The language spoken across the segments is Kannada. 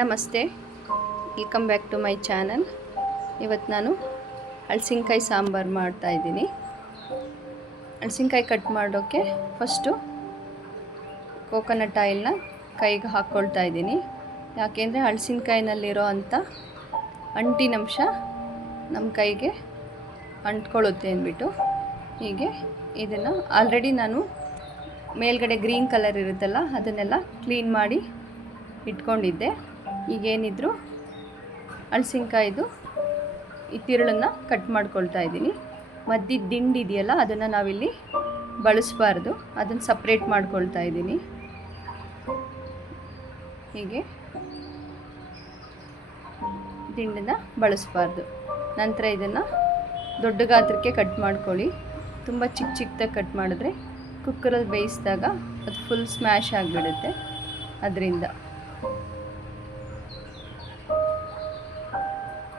ನಮಸ್ತೆ, welcome back to my channel. ಇವತ್ತು ನಾನು ಹಲಸಿನಕಾಯಿ ಸಾಂಬಾರು ಮಾಡ್ತಾಯಿದ್ದೀನಿ. ಹಲಸಿನಕಾಯಿ ಕಟ್ ಮಾಡೋಕ್ಕೆ ಫಸ್ಟು ಕೋಕೋನಟ್ ಆಯಿಲ್ನ ಕೈಗೆ ಹಾಕ್ಕೊಳ್ತಾ ಇದ್ದೀನಿ. ಯಾಕೆಂದರೆ ಹಲಸಿನಕಾಯಿನಲ್ಲಿರೋ ಅಂಥ ಅಂಟಿನಂಶ ನಮ್ಮ ಕೈಗೆ ಅಂಟ್ಕೊಳ್ಳುತ್ತೆ ಅಂದ್ಬಿಟ್ಟು ಹೀಗೆ ಇದನ್ನು ಆಲ್ರೆಡಿ ನಾನು ಮೇಲ್ಗಡೆ ಗ್ರೀನ್ ಕಲರ್ ಇರುತ್ತಲ್ಲ ಅದನ್ನೆಲ್ಲ ಕ್ಲೀನ್ ಮಾಡಿ ಇಟ್ಕೊಂಡಿದ್ದೆ. ಈಗೇನಿದ್ರು ಹಲಸಿನಕಾಯಿದು ಈ ತಿರುಳನ್ನು ಕಟ್ ಮಾಡ್ಕೊಳ್ತಾ ಇದ್ದೀನಿ. ಮಧ್ಯದ ದಿಂಡು ಇದೆಯಲ್ಲ ಅದನ್ನು ನಾವಿಲ್ಲಿ ಬಳಸಬಾರ್ದು, ಅದನ್ನು ಸಪ್ರೇಟ್ ಮಾಡ್ಕೊಳ್ತಾ ಇದ್ದೀನಿ. ಹೀಗೆ ದಿಂಡನ್ನು ಬಳಸಬಾರ್ದು. ನಂತರ ಇದನ್ನು ದೊಡ್ಡ ಗಾತ್ರಕ್ಕೆ ಕಟ್ ಮಾಡ್ಕೊಳ್ಳಿ. ತುಂಬ ಚಿಕ್ಕದಾಗಿ ಕಟ್ ಮಾಡಿದ್ರೆ ಕುಕ್ಕರಲ್ಲಿ ಬೇಯಿಸಿದಾಗ ಅದು ಫುಲ್ ಸ್ಮ್ಯಾಶ್ ಆಗಿಬಿಡುತ್ತೆ. ಅದರಿಂದ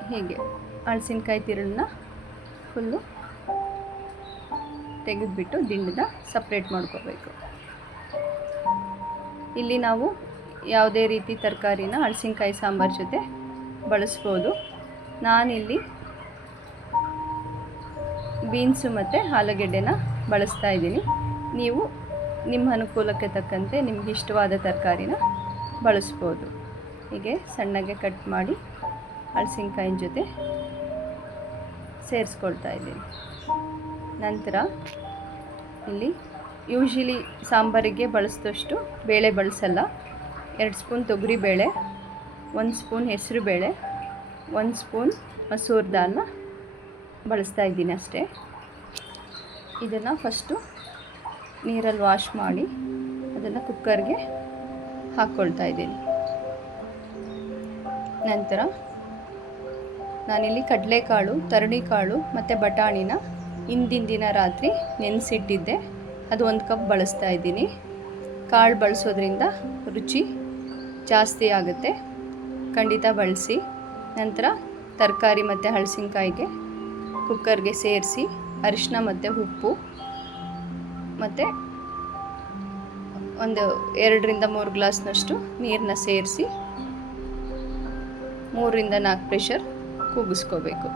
ಹೀಗೆ ಹಲಸಿನಕಾಯಿ ತಿರುಳನ್ನ ಫುಲ್ಲು ತೆಗೆದುಬಿಟ್ಟು ದಿಂಡನ್ನ ಸಪ್ರೇಟ್ ಮಾಡ್ಕೋಬೇಕು. ಇಲ್ಲಿ ನಾವು ಯಾವುದೇ ರೀತಿ ತರಕಾರಿನ ಹಲಸಿನಕಾಯಿ ಸಾಂಬಾರು ಜೊತೆ ಬಳಸ್ಬೋದು. ನಾನಿಲ್ಲಿ ಬೀನ್ಸು ಮತ್ತು ಆಲೂಗೆಡ್ಡೆನ ಬಳಸ್ತಾ ಇದ್ದೀನಿ. ನೀವು ನಿಮ್ಮ ಅನುಕೂಲಕ್ಕೆ ತಕ್ಕಂತೆ ನಿಮ್ಗೆ ಇಷ್ಟವಾದ ತರಕಾರಿನ ಬಳಸ್ಬೋದು. ಹೀಗೆ ಸಣ್ಣಗೆ ಕಟ್ ಮಾಡಿ ಹಲಸಿನಕಾಯಿನ ಜೊತೆ ಸೇರಿಸ್ಕೊಳ್ತಾ ಇದ್ದೀನಿ. ನಂತರ ಇಲ್ಲಿ ಯೂಶ್ವಲಿ ಸಾಂಬಾರಿಗೆ ಬಳಸಿದಷ್ಟು ಬೇಳೆ ಬಳಸಲ್ಲ. 2 ಸ್ಪೂನ್ ತೊಗರಿಬೇಳೆ, 1 ಸ್ಪೂನ್ ಹೆಸರುಬೇಳೆ, 1 ಸ್ಪೂನ್ ಮಸೂರ್ ದಾಲ್ನ ಬಳಸ್ತಾ ಇದ್ದೀನಿ ಅಷ್ಟೇ. ಇದನ್ನು ಫಸ್ಟು ನೀರಲ್ಲಿ ವಾಶ್ ಮಾಡಿ ಅದನ್ನು ಕುಕ್ಕರ್ಗೆ ಹಾಕ್ಕೊಳ್ತಾ ಇದ್ದೀನಿ. ನಂತರ ನಾನಿಲ್ಲಿ ಕಡಲೆಕಾಳು, ತರಣಿಕಾಳು ಮತ್ತು ಬಟಾಣಿನ ಹಿಂದಿನ ದಿನ ರಾತ್ರಿ ನೆನೆಸಿಟ್ಟಿದ್ದೆ. ಅದು 1 ಕಪ್ ಬಳಸ್ತಾ ಇದ್ದೀನಿ. ಕಾಳು ಬಳಸೋದ್ರಿಂದ ರುಚಿ ಜಾಸ್ತಿ ಆಗುತ್ತೆ, ಖಂಡಿತ ಬಳಸಿ. ನಂತರ ತರಕಾರಿ ಮತ್ತು ಹಲಸಿನಕಾಯಿಗೆ ಕುಕ್ಕರ್ಗೆ ಸೇರಿಸಿ ಅರಿಶಿನ ಮತ್ತು ಉಪ್ಪು ಮತ್ತು ಒಂದು 2ರಿಂದ 3 ಗ್ಲಾಸ್ನಷ್ಟು ನೀರನ್ನ ಸೇರಿಸಿ 3ರಿಂದ 4 ಪ್ರೆಷರ್ ಕೂಗಿಸ್ಕೋಬೇಕು.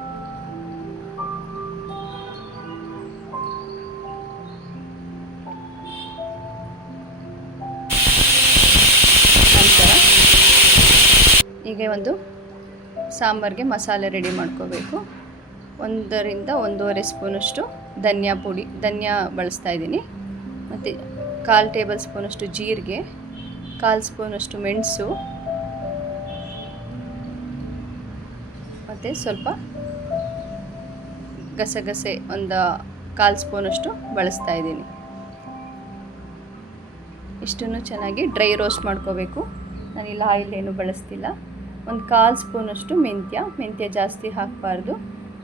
ನಂತರ ಹೀಗೆ ಒಂದು ಸಾಂಬಾರಿಗೆ ಮಸಾಲೆ ರೆಡಿ ಮಾಡ್ಕೋಬೇಕು. 1ರಿಂದ 1.5 ಸ್ಪೂನಷ್ಟು ಧನಿಯಾ ಬಳಸ್ತಾ ಇದ್ದೀನಿ. ಮತ್ತು 1/4 ಟೇಬಲ್ ಸ್ಪೂನಷ್ಟು ಜೀರಿಗೆ, 1/4 ಸ್ಪೂನಷ್ಟು ಮೆಣಸು ಮತ್ತು ಸ್ವಲ್ಪ ಗಸಗಸೆ ಒಂದು 1/4 ಸ್ಪೂನಷ್ಟು ಬಳಸ್ತಾ ಇದ್ದೀನಿ. ಇಷ್ಟನ್ನು ಚೆನ್ನಾಗಿ ಡ್ರೈ ರೋಸ್ಟ್ ಮಾಡ್ಕೋಬೇಕು. ನಾನಿಲ್ಲ ಆಯಿಲ್ ಏನು ಬಳಸ್ತಿಲ್ಲ. 1/4 ಸ್ಪೂನಷ್ಟು ಮೆಂತ್ಯ ಜಾಸ್ತಿ ಹಾಕಬಾರ್ದು.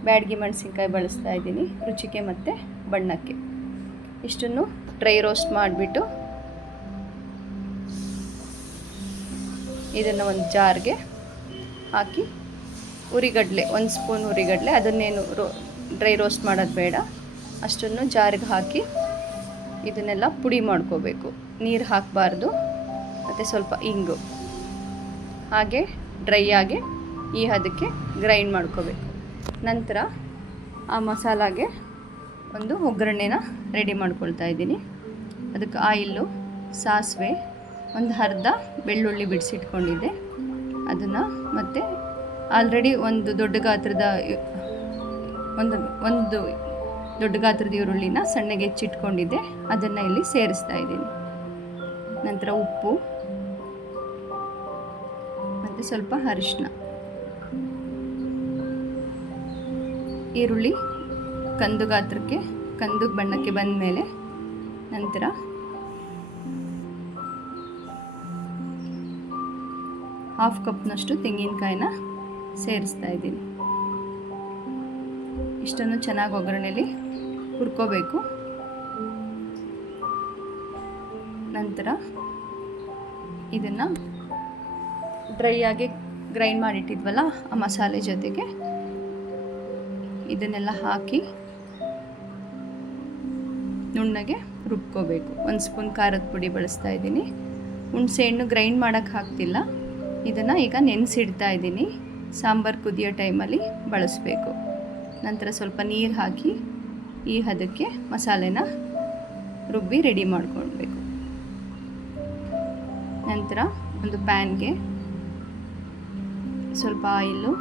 ಬ್ಯಾಡಗಿ ಮೆಣಸಿನ್ಕಾಯಿ ಬಳಸ್ತಾ ಇದ್ದೀನಿ ರುಚಿಗೆ ಮತ್ತು ಬಣ್ಣಕ್ಕೆ. ಇಷ್ಟನ್ನು ಡ್ರೈ ರೋಸ್ಟ್ ಮಾಡಿಬಿಟ್ಟು ಇದನ್ನು ಒಂದು ಜಾರ್ಗೆ ಹಾಕಿ ಉರಿಗಡಲೆ 1 ಸ್ಪೂನ್ ಉರಿಗಡಲೆ, ಅದನ್ನೇನು ಡ್ರೈ ರೋಸ್ಟ್ ಮಾಡೋದು ಬೇಡ, ಅಷ್ಟನ್ನು ಜಾರಿಗೆ ಹಾಕಿ ಇದನ್ನೆಲ್ಲ ಪುಡಿ ಮಾಡ್ಕೋಬೇಕು. ನೀರು ಹಾಕಬಾರ್ದು. ಮತ್ತು ಸ್ವಲ್ಪ ಇಂಗು ಹಾಗೆ ಡ್ರೈ ಆಗಿ ಈ ಹದಕ್ಕೆ ಗ್ರೈಂಡ್ ಮಾಡ್ಕೋಬೇಕು. ನಂತರ ಆ ಮಸಾಲಾಗೆ ಒಂದು ಒಗ್ಗರಣೆನ ರೆಡಿ ಮಾಡ್ಕೊಳ್ತಾ ಇದ್ದೀನಿ. ಅದಕ್ಕೆ ಆಯಿಲ್ಲು, ಸಾಸಿವೆ, ಒಂದು ಅರ್ಧ ಬೆಳ್ಳುಳ್ಳಿ ಬಿಡಿಸಿಟ್ಕೊಂಡಿದ್ದೆ ಅದನ್ನು, ಮತ್ತು ಆಲ್ರೆಡಿ ಒಂದು ದೊಡ್ಡ ಗಾತ್ರದ ಈರುಳ್ಳಿನ ಸಣ್ಣಗೆ ಹೆಚ್ಚಿಟ್ಕೊಂಡಿದ್ದೆ, ಅದನ್ನು ಇಲ್ಲಿ ಸೇರಿಸ್ತಾ ಇದ್ದೀನಿ. ನಂತರ ಉಪ್ಪು ಮತ್ತು ಸ್ವಲ್ಪ ಅರಿಶಿನ. ಈರುಳ್ಳಿ ಕಂದು ಬಣ್ಣಕ್ಕೆ ಬಂದ ಮೇಲೆ ನಂತರ ½ ಕಪ್ನಷ್ಟು ತೆಂಗಿನಕಾಯಿನ ಸೇರಿಸ್ತಾ ಇದ್ದೀನಿ. ಇಷ್ಟನ್ನು ಚೆನ್ನಾಗಿ ಒಗ್ಗರಣೆಯಲ್ಲಿ ಹುರ್ಕೋಬೇಕು. ನಂತರ ಇದನ್ನು ಡ್ರೈ ಆಗಿ ಗ್ರೈಂಡ್ ಮಾಡಿಟ್ಟಿದ್ವಲ್ಲ ಆ ಮಸಾಲೆ ಜೊತೆಗೆ ಇದನ್ನೆಲ್ಲ ಹಾಕಿ ನುಣ್ಣಗೆ ರುಬ್ಕೋಬೇಕು. 1 ಸ್ಪೂನ್ ಖಾರದ ಪುಡಿ ಬಳಸ್ತಾ ಇದ್ದೀನಿ. ಹುಣಸೆ ಹಣ್ಣು ಗ್ರೈಂಡ್ ಮಾಡೋಕ್ಕೆ ಹಾಕ್ತಿಲ್ಲ, ಇದನ್ನು ಈಗ ನೆನೆಸಿಡ್ತಾ ಇದ್ದೀನಿ. ಸಾಂಬಾರು ಕುದಿಯೋ ಟೈಮಲ್ಲಿ ಬಳಸಬೇಕು. ನಂತರ ಸ್ವಲ್ಪ ನೀರು ಹಾಕಿ ಈ ಹದಕ್ಕೆ ಮಸಾಲೆನ ರುಬ್ಬಿ ರೆಡಿ ಮಾಡ್ಕೊಳ್ಬೇಕು. ನಂತರ ಒಂದು ಪ್ಯಾನ್ಗೆ ಸ್ವಲ್ಪ ಆಯಿಲು,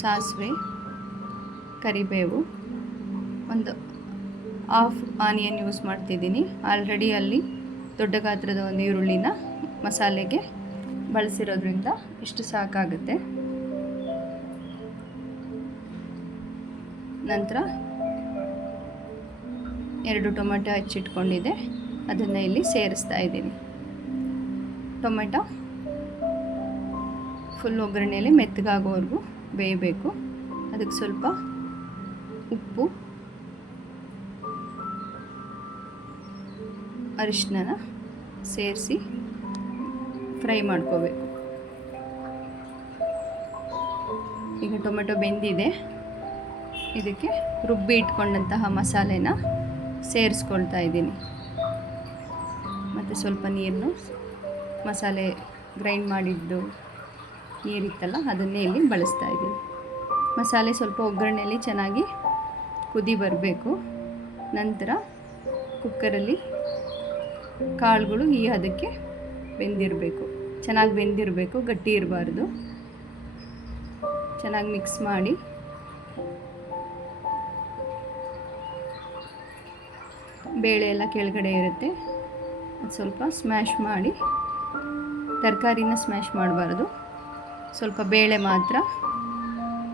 ಸಾಸಿವೆ, ಕರಿಬೇವು, ಒಂದು ಹಾಫ್ ಆನಿಯನ್ ಯೂಸ್ ಮಾಡ್ತಿದ್ದೀನಿ. ಆಲ್ರೆಡಿ ಅಲ್ಲಿ ದೊಡ್ಡ ಗಾತ್ರದ ಒಂದು ಈರುಳ್ಳಿನ ಮಸಾಲೆಗೆ ಬಳಸಿರೋದ್ರಿಂದ ಇಷ್ಟು ಸಾಕಾಗುತ್ತೆ. ನಂತರ 2 ಟೊಮೆಟೊ ಹೆಚ್ಚಿಟ್ಕೊಂಡಿದ್ದೆ, ಅದನ್ನು ಇಲ್ಲಿ ಸೇರಿಸ್ತಾ ಇದ್ದೀನಿ. ಟೊಮೆಟೊ ಫುಲ್ ಒಗ್ಗರಣೆಯಲ್ಲಿ ಮೆತ್ತಗಾಗೋವರೆಗೂ ಬೇಯಬೇಕು. ಅದಕ್ಕೆ ಸ್ವಲ್ಪ ಉಪ್ಪು, ಅರಿಶಿನ ಸೇರಿಸಿ ಫ್ರೈ ಮಾಡ್ಕೋಬೇಕು. ಈಗ ಟೊಮೆಟೊ ಬೆಂದಿದೆ. ಇದಕ್ಕೆ ರುಬ್ಬಿ ಇಟ್ಕೊಂಡಂತಹ ಮಸಾಲೆನ ಸೇರಿಸ್ಕೊಳ್ತಾ ಇದ್ದೀನಿ. ಮತ್ತು ಸ್ವಲ್ಪ ನೀರನ್ನು, ಮಸಾಲೆ ಗ್ರೈಂಡ್ ಮಾಡಿದ್ದು ನೀರಿತ್ತಲ್ಲ ಅದನ್ನೇ ಇಲ್ಲಿ ಬಳಸ್ತಾ ಇದ್ದೀನಿ. ಮಸಾಲೆ ಸ್ವಲ್ಪ ಒಗ್ಗರಣೆಯಲ್ಲಿ ಚೆನ್ನಾಗಿ ಕುದಿ ಬರಬೇಕು. ನಂತರ ಕುಕ್ಕರಲ್ಲಿ ಕಾಳುಗಳು ಈ ಹದಕ್ಕೆ ಬೆಂದಿರಬೇಕು, ಚೆನ್ನಾಗಿ ಬೆಂದಿರಬೇಕು, ಗಟ್ಟಿ ಇರಬಾರ್ದು. ಚೆನ್ನಾಗಿ ಮಿಕ್ಸ್ ಮಾಡಿ ಬೇಳೆ ಎಲ್ಲ ಕೆಳಗಡೆ ಇರುತ್ತೆ, ಸ್ವಲ್ಪ ಸ್ಮ್ಯಾಶ್ ಮಾಡಿ. ತರಕಾರಿನ ಸ್ಮ್ಯಾಶ್ ಮಾಡಬಾರ್ದು, ಸ್ವಲ್ಪ ಬೇಳೆ ಮಾತ್ರ.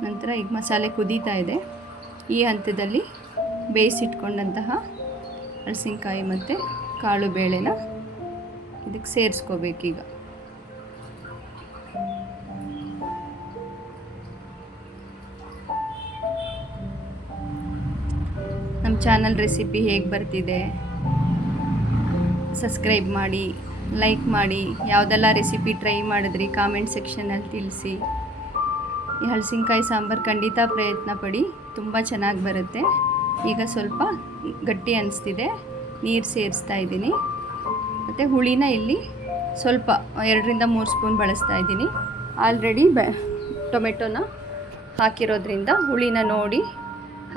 ನಂತರ ಈಗ ಮಸಾಲೆ ಕುದೀತಾ ಇದೆ. ಈ ಹಂತದಲ್ಲಿ ಬೇಯಿಸಿಟ್ಕೊಂಡಂತಹ ಹಲಸಿನಕಾಯಿ ಮತ್ತು ಕಾಳು ಬೇಳೆನ ಇದಕ್ಕೆ ಸೇರಿಸ್ಕೋಬೇಕೀಗ. ನಮ್ಮ ಚಾನಲ್ ರೆಸಿಪಿ ಹೇಗೆ ಬರ್ತಿದೆ, ಸಬ್ಸ್ಕ್ರೈಬ್ ಮಾಡಿ, ಲೈಕ್ ಮಾಡಿ. ಯಾವುದೆಲ್ಲ ರೆಸಿಪಿ ಟ್ರೈ ಮಾಡಿದ್ರಿ ಕಾಮೆಂಟ್ ಸೆಕ್ಷನಲ್ಲಿ ತಿಳಿಸಿ. ಈ ಹಲಸಿನಕಾಯಿ ಸಾಂಬಾರು ಖಂಡಿತ ಪ್ರಯತ್ನ ಪಡಿ, ತುಂಬ ಚೆನ್ನಾಗಿ ಬರುತ್ತೆ. ಈಗ ಸ್ವಲ್ಪ ಗಟ್ಟಿ ಅನಿಸ್ತಿದೆ, ನೀರು ಸೇರಿಸ್ತಾ ಇದ್ದೀನಿ. ಮತ್ತು ಹುಳಿನ ಇಲ್ಲಿ ಸ್ವಲ್ಪ 2-3 ಸ್ಪೂನ್ ಬಳಸ್ತಾ ಇದ್ದೀನಿ. ಆಲ್ರೆಡಿ ಟೊಮೆಟೊನ ಹಾಕಿರೋದ್ರಿಂದ ಹುಳಿನ ನೋಡಿ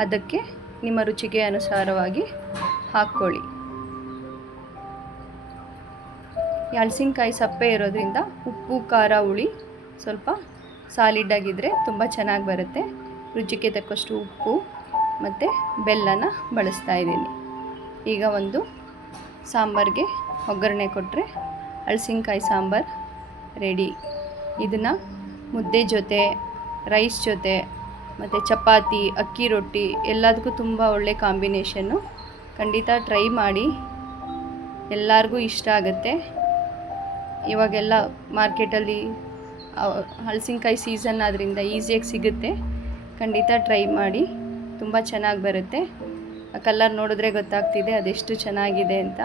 ಅದಕ್ಕೆ ನಿಮ್ಮ ರುಚಿಗೆ ಅನುಸಾರವಾಗಿ ಹಾಕ್ಕೊಳ್ಳಿ. ಹಲಸಿನಕಾಯಿ ಸಪ್ಪೆ ಇರೋದ್ರಿಂದ ಉಪ್ಪು, ಖಾರ, ಹುಳಿ ಸ್ವಲ್ಪ ಸಾಲಿಡ್ ಆಗಿದ್ದರೆ ತುಂಬ ಚೆನ್ನಾಗಿ ಬರುತ್ತೆ. ರುಚಿಗೆ ತಕ್ಕಷ್ಟು ಉಪ್ಪು ಮತ್ತು ಬೆಲ್ಲನ ಬಳಸ್ತಾ ಇದ್ದೀನಿ. ಈಗ ಒಂದು ಸಾಂಬಾರಿಗೆ ಒಗ್ಗರಣೆ ಕೊಟ್ಟರೆ ಹಲಸಿನಕಾಯಿ ಸಾಂಬಾರು ರೆಡಿ. ಇದನ್ನು ಮುದ್ದೆ ಜೊತೆ, ರೈಸ್ ಜೊತೆ ಮತ್ತು ಚಪಾತಿ, ಅಕ್ಕಿ ರೊಟ್ಟಿ ಎಲ್ಲದಕ್ಕೂ ತುಂಬ ಒಳ್ಳೆ ಕಾಂಬಿನೇಷನ್ನು. ಖಂಡಿತ ಟ್ರೈ ಮಾಡಿ, ಎಲ್ಲರಿಗೂ ಇಷ್ಟ ಆಗುತ್ತೆ. ಇವಾಗೆಲ್ಲ ಮಾರ್ಕೆಟಲ್ಲಿ ಹಲಸಿನಕಾಯಿ ಸೀಸನ್ ಆದ್ದರಿಂದ ಈಸಿಯಾಗಿ ಸಿಗುತ್ತೆ. ಖಂಡಿತ ಟ್ರೈ ಮಾಡಿ, ತುಂಬ ಚೆನ್ನಾಗಿ ಬರುತ್ತೆ. ಆ ಕಲರ್ ನೋಡಿದ್ರೆ ಗೊತ್ತಾಗ್ತಿದೆ ಅದೆಷ್ಟು ಚೆನ್ನಾಗಿದೆ ಅಂತ.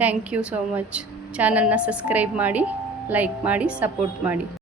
Thank you so much. ಚಾನಲ್ನ ಸಬ್ಸ್ಕ್ರೈಬ್ ಮಾಡಿ, ಲೈಕ್ ಮಾಡಿ, ಸಪೋರ್ಟ್ ಮಾಡಿ.